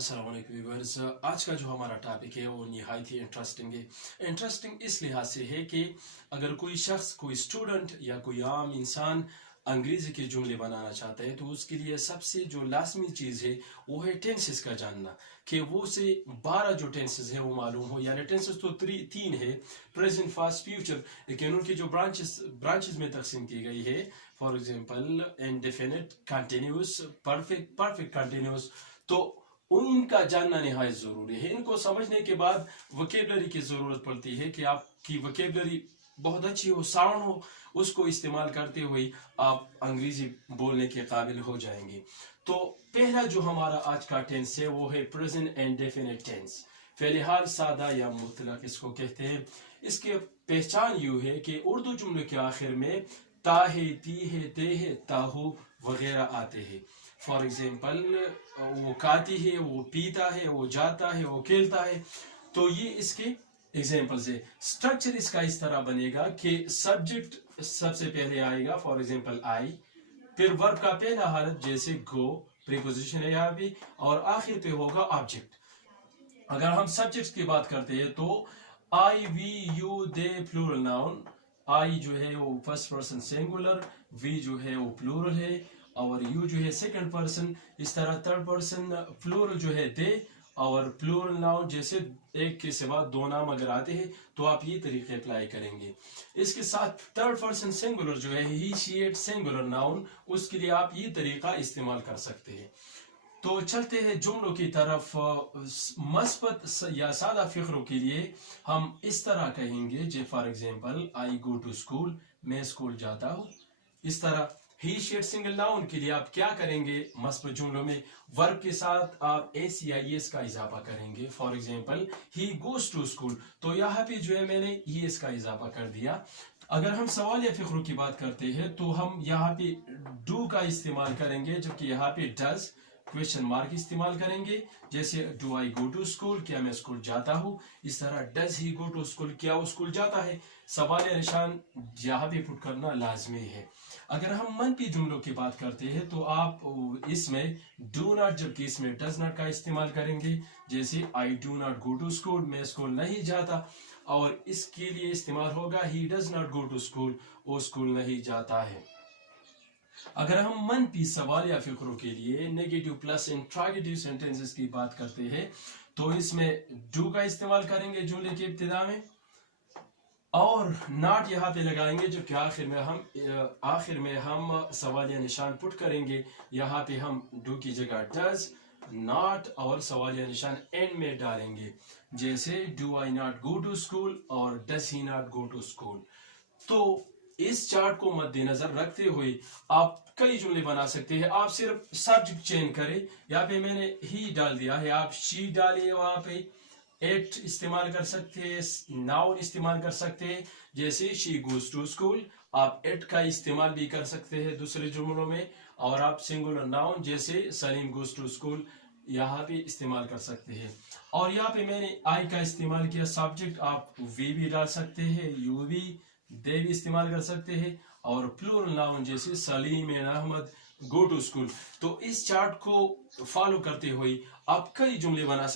अस्सलाम वालेकुम व्यूअर्स। आज का जो हमारा टॉपिक है वो निहायत ही इंटरेस्टिंग है। इंटरेस्टिंग इस लिहाज से है कि अगर कोई शख्स, कोई स्टूडेंट या कोई आम इंसान अंग्रेजी के जुमले बनाना चाहता है तो उसके लिए सबसे जो लाजमी चीज़ है वो है टेंसेस का जानना, कि वो से 12 जो टेंसेस है वो मालूम हो। यानी टेंसेस तो तीन है, प्रेजेंट, फास्ट, फ्यूचर, लेकिन उनकी जो ब्रांचेस में तकसीम की गई है। For example indefinite, continuous, perfect, perfect continuous. तो उनका जानना निहायत ज़रूरी है। इनको समझने के बाद वोकेबलरी की ज़रूरत पड़ती है कि आपकी वोकेबलरी बहुत अच्छी हो, साउंड हो, उसको इस्तेमाल करते हुए आप अंग्रेजी बोलने के काबिल हो जाएंगे। तो पहला जो हमारा आज का टेंस है वो है प्रेजेंट इंडेफिनिट टेंस। फ़ेल हाल सादा या मुतलक इसको कहते हैं। इसके पहचान यूँ है कि उर्दू जुमले के आखिर में ता है, ती है, ते है, ताहू वगैरह आते हैं। फॉर एग्जाम्पल वो खाती है, वो पीता है, वो जाता है, वो खेलता है। तो ये इसके एग्जाम्पल्स है। स्ट्रक्चर इसका इस तरह बनेगा कि सब्जेक्ट सबसे पहले आएगा, फॉर एग्जाम्पल आई, फिर वर्ब का पहला हालत जैसे गो, प्रीपोजिशन है यहाँ पे, और आखिर पे होगा ऑब्जेक्ट। अगर हम सब्जेक्ट्स की बात करते हैं तो I, we, you, they plural noun. I जो है वो फर्स्ट पर्सन सिंगुलर, वी जो है वो प्लूरल है, और यू जो है सेकंड पर्सन। इस तरह थर्ड पर्सन प्लूरल जो है दे, और प्लूरल नाउन जैसे एक के सिवा दो नाम अगर आते हैं तो आप ये तरीके अप्लाई करेंगे। इसके साथ थर्ड पर्सन सिंगुलर जो है ही, शी, इट, सिंगुलर नाउन, उसके लिए आप ये तरीका इस्तेमाल कर सकते हैं। तो चलते हैं जुमलों की तरफ। मस्बत या सादा फिक्रों के लिए हम इस तरह कहेंगे, जे for example I go to school, मैं स्कूल जाता हूँ। इस तरह he, she, it single noun के लिए आप क्या करेंगे, मस्बत जुमलों में वर्ब के साथ आप एस या एस का इजाफा करेंगे। For example he goes to school, तो यहाँ पे जो है मैंने एस का इजाफा कर दिया। अगर हम सवाल या फिक्रों की बात करते हैं तो हम यहाँ पे डू का इस्तेमाल करेंगे, जबकि यहाँ पे डज क्वेश्चन मार्क इस्तेमाल करेंगे। जैसे do I go to school, क्या मैं स्कूल जाता हूँ। इस तरह does he go to school, क्या वो स्कूल जाता है। सवाल या निशान यहाँ पे पुट करना लाजमी है। अगर हम मनफी जुमलों की बात करते हैं तो आप इसमें डू नॉट, जबकि इसमें डज नॉट का इस्तेमाल करेंगे। जैसे I do not go to school, मैं स्कूल नहीं जाता, और इसके लिए इस्तेमाल होगा he does not go to school, वो स्कूल नहीं जाता है। अगर हम मनफी सवाल या फिक्रों के लिए नेगेटिव प्लस इंट्रोगेटिव सेंटेंसेस की बात करते हैं तो इसमें डू का इस्तेमाल करेंगे जुमले के इब्तिदा में, और नॉट यहाँ पे लगाएंगे, जो कि आखिर में हम सवाल या निशान पुट करेंगे। यहाँ पे हम डू की जगह डज, नॉट और सवाल या निशान एंड में डालेंगे। जैसे do I not go to school और does he not go to school. तो इस चार्ट को मद्देनजर रखते हुए आप कई जुमले बना सकते हैं। आप सिर्फ सब्जेक्ट चेंज करें, यहाँ पे मैंने ही डाल दिया है, आप शी डालिए, वहां पे एट इस्तेमाल कर सकते हैं, नाउन इस्तेमाल कर सकते हैं। जैसे शी गोज टू स्कूल, आप एट का इस्तेमाल भी कर सकते हैं दूसरे जुमलों में, और आप सिंगुलर नाउन जैसे सलीम गोज टू स्कूल यहाँ पे इस्तेमाल कर सकते हैं। और यहाँ पे मैंने आई का इस्तेमाल किया सब्जेक्ट, आप वी भी डाल सकते हैं, यू भी, दे भी इस्तेमाल कर सकते हैं, और प्लूरल नाउन जैसे Salim and Ahmad go to school. तो इस चार्ट को फॉलो करते हुए आप कई जुमले बना सकते हैं।